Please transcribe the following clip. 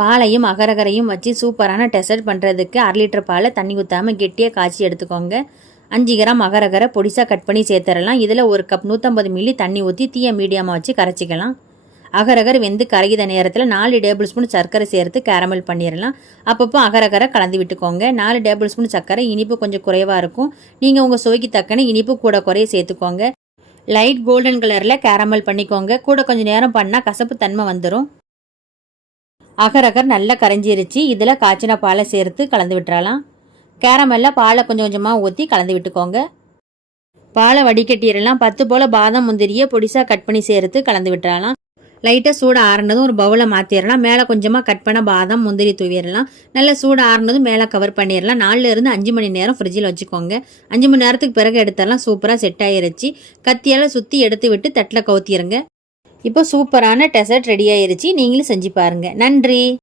பாலையும் அகரகரையும் வச்சு சூப்பரான டெசர்ட் பண்ணுறதுக்கு 1/2 லிட்டர் பாலை தண்ணி ஊற்றாமல் கெட்டியாக காய்ச்சி எடுத்துக்கோங்க. 5 கிராம் அகரகரை பொடிசாக கட் பண்ணி சேர்த்துடலாம். இதில் 1 கப் 150 மில்லி தண்ணி ஊற்றி தீயை மீடியமாக வச்சு கரைச்சிக்கலாம். அகரகர் வெந்து கரைகிற நேரத்தில் 4 டேபிள் ஸ்பூன் சர்க்கரை சேர்த்து கேரமல் பண்ணிடலாம். அப்பப்போ அகரகரை கலந்து விட்டுக்கோங்க. 4 டேபிள் ஸ்பூன் சர்க்கரை இனிப்பு கொஞ்சம் குறைவாக இருக்கும். நீங்கள் உங்கள் சுவைக்கு தக்கன இனிப்பு கூட குறைய சேர்த்துக்கோங்க. லைட் கோல்டன் கலரில் கேரமல் பண்ணிக்கோங்க. கூட கொஞ்சம் நேரம் பண்ணால் கசப்பு தன்மை வந்துடும். அகரகர் நல்லா கரைஞ்சிருச்சு. இதில் காய்ச்சின பாலை சேர்த்து கலந்து விட்டுறலாம். கேரமெல்லாம் பாலை கொஞ்சம் கொஞ்சமாக ஊற்றி கலந்து விட்டுக்கோங்க. பாலை வடிகட்டிடலாம். 10 போல் பாதாம் முந்திரியை பொடிசாக கட் பண்ணி சேர்த்து கலந்து விட்டுறலாம். லைட்டாக சூடு ஆறுனதும் ஒரு பவுலில் மாற்றிடலாம். மேலே கொஞ்சமாக கட் பண்ண பாதாம் முந்திரி தூவிடலாம். நல்லா சூடு ஆறுனதும் மேலே கவர் பண்ணிடலாம். 4லேருந்து 5 மணி நேரம் ஃப்ரிட்ஜில் வச்சுக்கோங்க. 5 மணி நேரத்துக்கு பிறகு எடுத்துடலாம். சூப்பராக செட் ஆகிருச்சு. கத்தியால் சுற்றி எடுத்து விட்டு தட்டில் கவுத்திடுங்க. இப்போ சூப்பரான டெசர்ட் ரெடி ஆயிருச்சு. நீங்களும் செஞ்சு பாருங்கள். நன்றி.